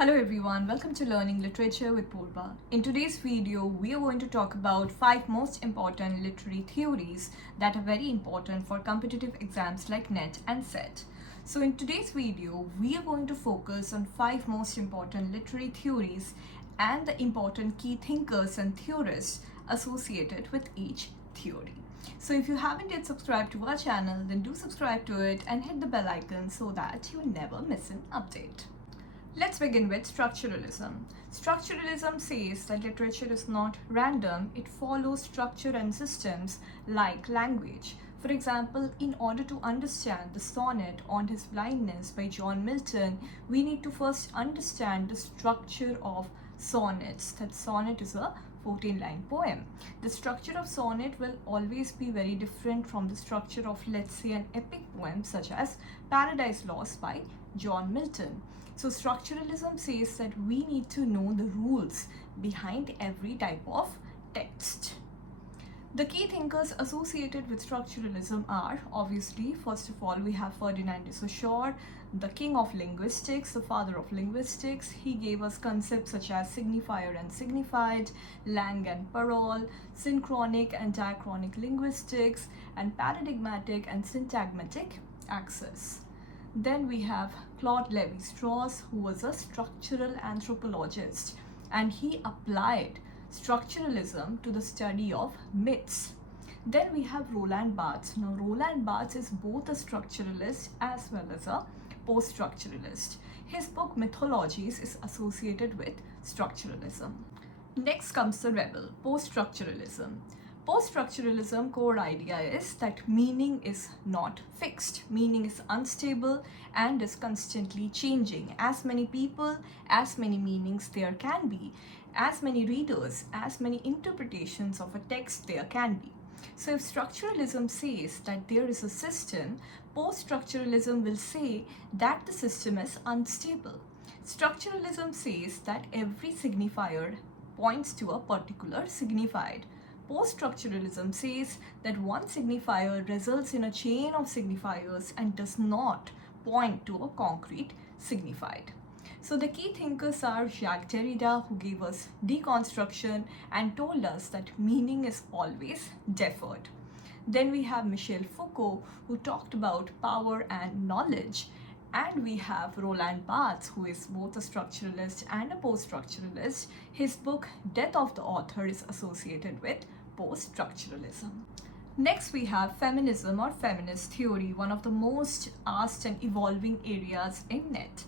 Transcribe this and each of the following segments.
Hello everyone, welcome to Learning Literature with Beauvoir. In today's video, we are going to talk about 5 most important literary theories that are very important for competitive exams like NET and SET. So in today's video, we are going to focus on 5 most important literary theories and the important key thinkers and theorists associated with each theory. So if you haven't yet subscribed to our channel, then do subscribe to it and hit the bell icon so that you never miss an update. Let's begin with structuralism. Structuralism says that literature is not random, it follows structure and systems like language. For example, in order to understand the sonnet On His Blindness by John Milton, we need to first understand the structure of sonnets. That sonnet is a 14-line poem. The structure of sonnet will always be very different from the structure of, let's say, an epic poem such as Paradise Lost by John Milton. So structuralism says that we need to know the rules behind every type of text. The key thinkers associated with structuralism are, obviously, first of all, we have Ferdinand de Saussure, the king of linguistics, the father of linguistics. He gave us concepts such as signifier and signified, langue and parole, synchronic and diachronic linguistics, and paradigmatic and syntagmatic access. Then we have Claude Lévi-Strauss, who was a structural anthropologist, and he applied structuralism to the study of myths. Then we have Roland Barthes. Now Roland Barthes is both a structuralist as well as a post-structuralist. His book Mythologies is associated with structuralism. Next comes the rebel, post-structuralism. Post-structuralism core idea is that meaning is not fixed. Meaning is unstable and is constantly changing. As many people, as many meanings there can be. As many readers, as many interpretations of a text there can be. So if structuralism says that there is a system, post-structuralism will say that the system is unstable. Structuralism says that every signifier points to a particular signified. Post-structuralism says that one signifier results in a chain of signifiers and does not point to a concrete signified. So the key thinkers are Jacques Derrida, who gave us deconstruction and told us that meaning is always deferred. Then we have Michel Foucault, who talked about power and knowledge. And we have Roland Barthes, who is both a structuralist and a post-structuralist. His book, Death of the Author, is associated with post-structuralism. Next, we have feminism or feminist theory, one of the most asked and evolving areas in NET.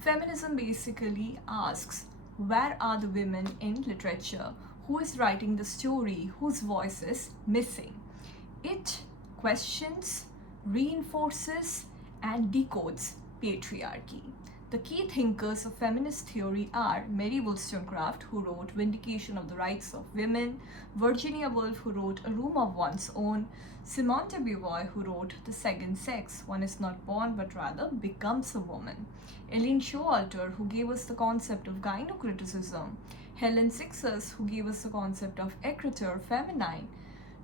Feminism basically asks, where are the women in literature? Who is writing the story? Whose voice is missing? It questions, reinforces, and decodes patriarchy. The key thinkers of feminist theory are Mary Wollstonecraft, who wrote Vindication of the Rights of Women, Virginia Woolf, who wrote A Room of One's Own, Simone de Beauvoir, who wrote The Second Sex, One is not born but rather becomes a woman, Elaine Showalter, who gave us the concept of gynocriticism, Helen Sixers, who gave us the concept of écriture feminine,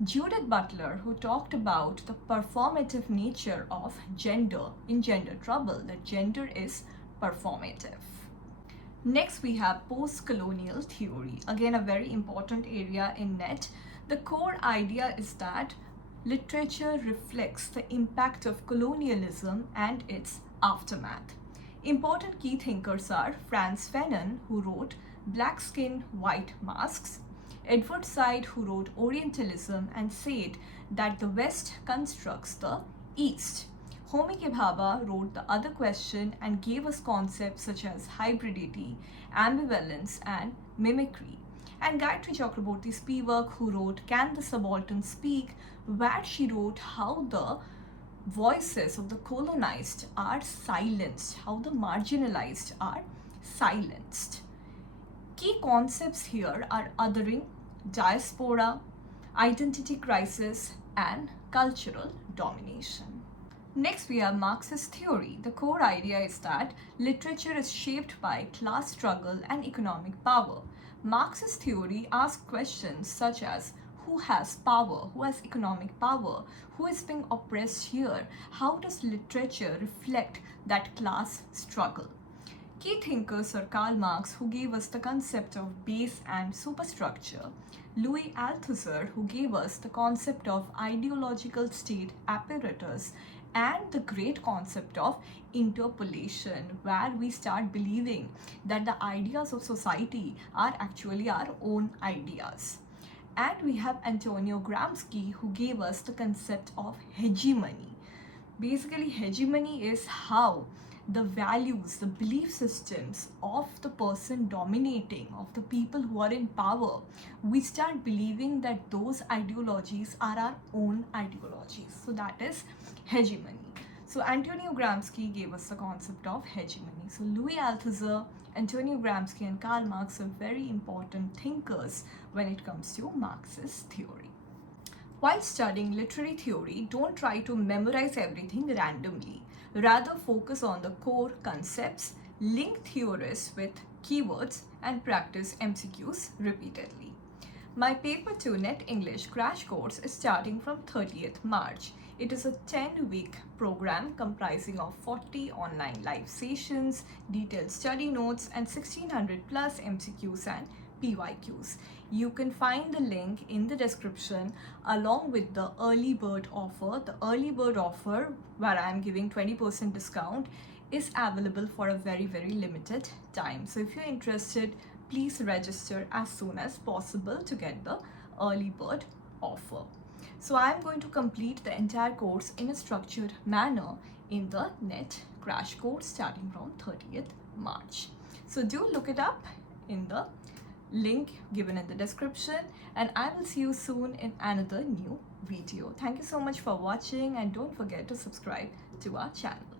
Judith Butler, who talked about the performative nature of gender in Gender Trouble, that gender is performative. Next, we have post-colonial theory, again a very important area in NET. The core idea is that literature reflects the impact of colonialism and its aftermath. Important key thinkers are Frantz Fanon, who wrote Black Skin, White Masks, Edward Said, who wrote Orientalism and said that the West constructs the East. Homi Bhabha wrote The Other Question and gave us concepts such as hybridity, ambivalence, and mimicry. And Gayatri Spivak, who wrote Can the Subaltern Speak?, where she wrote how the voices of the colonized are silenced, how the marginalized are silenced. Key concepts here are othering, diaspora, identity crisis, and cultural domination. Next, we have Marxist theory. The core idea is that literature is shaped by class struggle and economic power. Marxist theory asks questions such as who has power, who has economic power, who is being oppressed here, how does literature reflect that class struggle? Key thinkers are Karl Marx, who gave us the concept of base and superstructure, Louis Althusser, who gave us the concept of ideological state apparatus, and the great concept of interpolation, where we start believing that the ideas of society are actually our own ideas. And we have Antonio Gramsci, who gave us the concept of hegemony. Basically, hegemony is how the values, the belief systems of the person dominating, of the people who are in power, we start believing that those ideologies are our own ideologies. So that is hegemony. So Antonio Gramsci gave us the concept of hegemony. So Louis Althusser, Antonio Gramsci and Karl Marx are very important thinkers when it comes to Marxist theory. While studying literary theory, don't try to memorize everything randomly. Rather focus on the core concepts, link theorists with keywords, and practice MCQs repeatedly. My Paper 2 NET English crash course is starting from 30th March. It is a 10-week program comprising of 40 online live sessions, detailed study notes, and 1600 plus MCQs and PYQs. You can find the link in the description along with the early bird offer. The early bird offer, where I am giving 20% discount, is available for a very limited time. So if you're interested, please register as soon as possible to get the early bird offer. So I'm going to complete the entire course in a structured manner in the NET crash course starting from 30th March. So do look it up in the link given in the description, and I will see you soon in another new video. Thank you so much for watching, and don't forget to subscribe to our channel.